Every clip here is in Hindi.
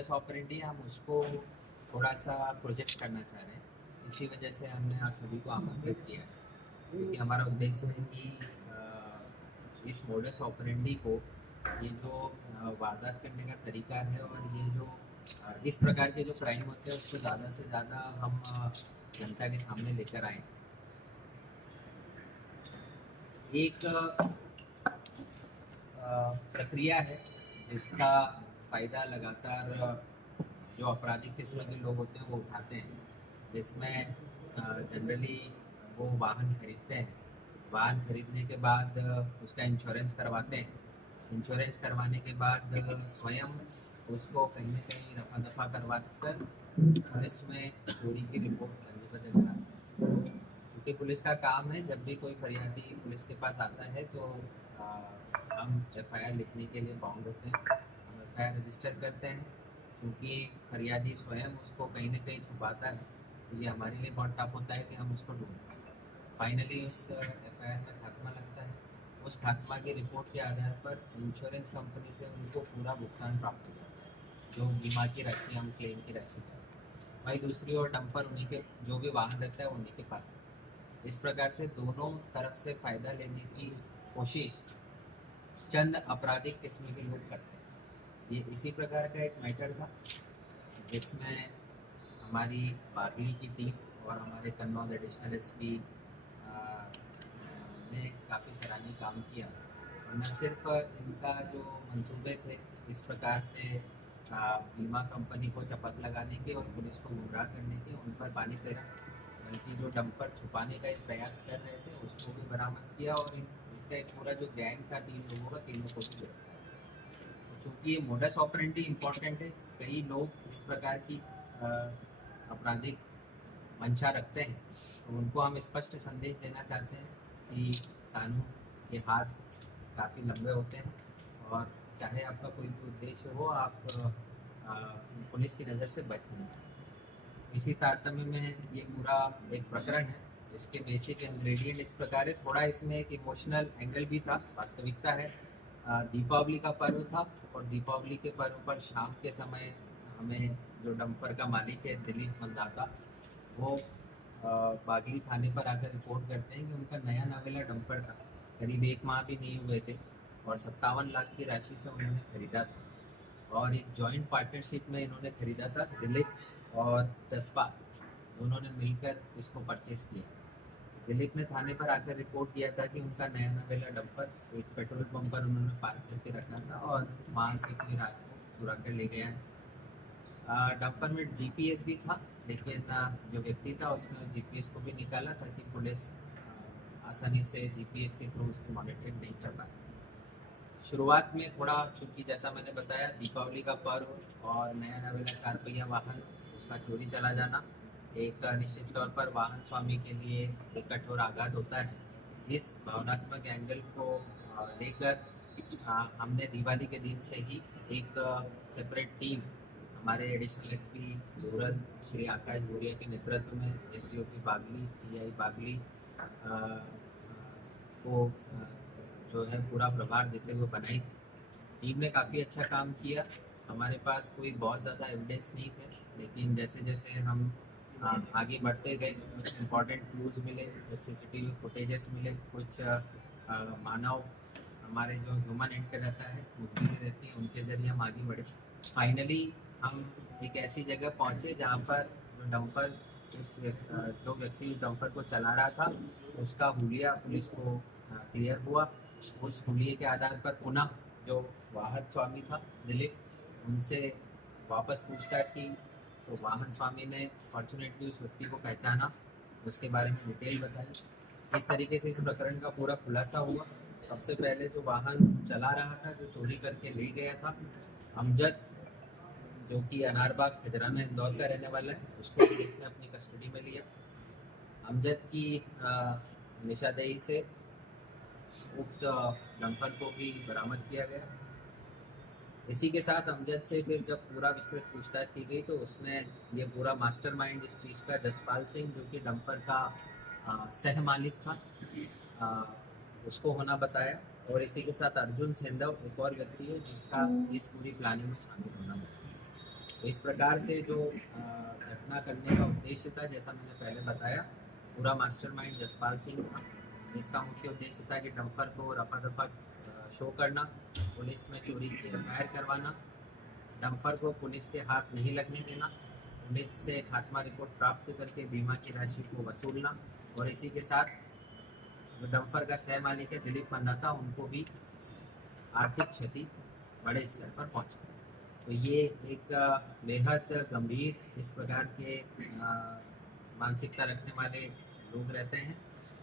मोडस ऑपरेंडी हम उसको थोड़ा सा प्रोजेक्ट करना चाह रहे हैं। इसी वजह से हमने आप सभी को आमंत्रित किया है, क्योंकि हमारा उद्देश्य है कि इस मोडस ऑपरेंडी को, ये जो वारदात करने का तरीका है और ये जो इस प्रकार के जो क्राइम होते हैं उसको ज़्यादा से ज़्यादा हम जनता के सामने लेकर आए। एक प्रक्रिया है जिसका फ़ायदा लगातार जो आपराधिक किस्म के लोग होते हैं वो उठाते हैं, जिसमें जनरली वो वाहन खरीदते हैं। वाहन खरीदने के बाद उसका इंश्योरेंस करवाते हैं। इंश्योरेंस करवाने के बाद स्वयं उसको कहीं ना कहीं रफा दफा करवा कर पुलिस में चोरी की रिपोर्ट पंजीबद्ध कराते हैं। क्योंकि पुलिस का काम है, जब भी कोई फरियादी पुलिस के पास आता है तो हम एफआईआर लिखने के लिए बाउंड होते हैं, हम एफआईआर रजिस्टर करते हैं। क्योंकि फरियादी स्वयं उसको कहीं ना कहीं छुपाता है, तो ये हमारे लिए बहुत टफ होता है कि हम उसको ढूंढें। फाइनली उस एफआईआर में खात्मा लगता है। उस खात्मा की रिपोर्ट के आधार पर इंश्योरेंस कंपनी से उनको पूरा भुगतान प्राप्त हो जाता है, जो बीमा की राशि हम क्लेम की राशि है। वही दूसरी ओर डंपर उन्हीं के, जो भी वाहन रहता है उन्हीं के पास है। इस प्रकार से दोनों तरफ से फायदा लेने की कोशिश चंद आपराधिक किस्म के लोग करते हैं। ये इसी प्रकार का एक मैटर था जिसमें हमारी बागली की टीम और हमारे कन्नौज एडिशनल एसपी ने काफ़ी सराहनीय काम किया। और न सिर्फ इनका जो मंसूबे थे इस प्रकार से बीमा कंपनी को चपत लगाने के और पुलिस को गुमराह करने के, उन पर पानी फेरा, बल्कि जो डंपर छुपाने का एक प्रयास कर रहे थे उसको भी बरामद किया और इसका एक पूरा जो गैंग था 3 लोगों का, तीनों को भी गिरफ्तार किया। तो चूँकि ये मोडस ऑपरेंडी इम्पॉर्टेंट है, कई लोग इस प्रकार की आपराधिक मंशा रखते हैं, तो उनको हम स्पष्ट संदेश देना चाहते हैं कि कानून के हाथ काफ़ी लंबे होते हैं और चाहे आपका कोई भी उद्देश्य हो, आप पुलिस की नज़र से बच नहीं सकते। इसी तारतम्य में ये पूरा एक प्रकरण है जिसके बेसिक इंग्रेडिएंट इस प्रकार है। थोड़ा इसमें एक इमोशनल एंगल भी था, वास्तविकता है। दीपावली का पर्व था और दीपावली के पर्व पर शाम के समय हमें जो डंपर का मालिक है दिलीप मंदाता, वो बागली थाने पर आकर रिपोर्ट करते हैं कि उनका नया नवेला डंपर था, करीब 1 माह भी नहीं हुए थे और 57 लाख की राशि से उन्होंने खरीदा था। और एक जॉइंट पार्टनरशिप में इन्होंने खरीदा था, दिलीप और जसपाल दोनों ने मिलकर इसको परचेस किया। दिलीप ने थाने पर आकर रिपोर्ट किया था कि उनका नया नवेला डंपर एक पेट्रोल पंप पर उन्होंने पार्क करके रखा था और वहाँ से कोई रात को चुरा कर ले गया है। डंपर में जीपीएस भी था, लेकिन जो व्यक्ति था उसने जीपीएस को भी निकाला ताकि पुलिस आसानी से जीपीएस के थ्रू उसकी मॉनिटरिंग नहीं कर पाए। शुरुआत में थोड़ा, चूँकि जैसा मैंने बताया दीपावली का पर्व और नया नवेला 4 पहिया वाहन उसका चोरी चला जाना एक निश्चित तौर पर वाहन स्वामी के लिए एक कठोर आघात होता है। इस भावनात्मक एंगल को लेकर हमने दिवाली के दिन से ही एक सेपरेट टीम हमारे additional SP rural Shri Akash Bhuria के नेतृत्व में एसडीओपी बागली, टीआई बागली को जो है पूरा प्रभार देते हुए बनाई थी। टीम ने काफ़ी अच्छा काम किया। हमारे पास कोई बहुत ज़्यादा एविडेंस नहीं थे, लेकिन जैसे जैसे हम आगे बढ़ते गए कुछ इम्पॉर्टेंट क्लूज मिले, कुछ सीसीटीवी फुटेजेस मिले, कुछ मानव, हमारे जो ह्यूमन एंड रहता है, बुद्धि रहती है, उनके जरिए हम आगे बढ़े। फाइनली हम एक ऐसी जगह पहुँचे जहाँ पर जो डंपर, जो व्यक्ति उस डंपर को चला रहा था उसका हुलिया पुलिस को क्लियर हुआ। उस हुलिये के आधार पर पुनः जो वाहन स्वामी था दिलीप, उनसे वापस पूछताछ की तो वाहन स्वामी ने फॉर्चुनेटली उस व्यक्ति को पहचाना, उसके बारे में डिटेल बताई। इस तरीके से इस प्रकरण का पूरा खुलासा हुआ। सबसे पहले जो वाहन चला रहा था, जो चोरी करके ले गया था, अमजद, जो कि अनारबाग खजराना इंदौर का रहने वाला है, उसको पुलिस ने अपनी कस्टडी में लिया। अमजद की निशानदेही से उक्त डंपर को भी बरामद किया गया। इसी के साथ अमजद से फिर जब पूरा विस्तृत पूछताछ की गई तो उसने ये पूरा मास्टरमाइंड इस चीज़ का, जसपाल सिंह जो कि डंपर का सह मालिक था, उसको होना बताया। और इसी के साथ अर्जुन सेंधव एक और व्यक्ति है जिसका इस पूरी प्लानिंग में शामिल होना बताया। तो इस प्रकार से जो घटना करने का उद्देश्य था, जैसा मैंने पहले बताया, पूरा मास्टरमाइंड जसपाल सिंह था। इसका मुख्य उद्देश्य था कि डंपर को रफा दफा शो करना, पुलिस में चोरी की एफआईआर करवाना, डंपर को पुलिस के हाथ नहीं लगने देना, पुलिस से खात्मा रिपोर्ट प्राप्त करके बीमा की राशि को वसूलना, और इसी के साथ जो डंपर का सह मालिक है दिलीप पन्ना था, उनको भी आर्थिक क्षति बड़े स्तर पर पहुंची। तो ये एक बेहद गंभीर इस प्रकार के मानसिकता रखने वाले लोग रहते हैं।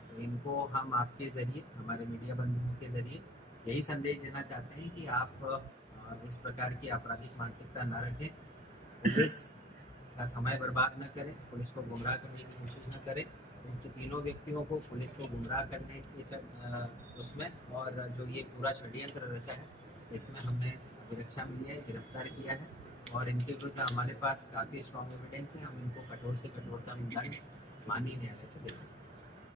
तो इनको हम आपके ज़रिए, हमारे मीडिया बंधुओं के ज़रिए यही संदेश देना चाहते हैं कि आप इस प्रकार की आपराधिक मानसिकता न रखें, पुलिस का समय बर्बाद न करें, पुलिस को गुमराह करने की कोशिश न करें। तो तीनों व्यक्तियों को पुलिस को गुमराह करने के उसमें, और जो ये पूरा षड्यंत्र रचा है, इसमें हमने अभिरक्षा मिली है, गिरफ्तार किया है, और इनके विरुद्ध हमारे पास काफ़ी स्ट्रॉन्ग एविडेंस है। हम इनको कठोर से कठोरतम दंड माननीय न्यायालय से देंगे।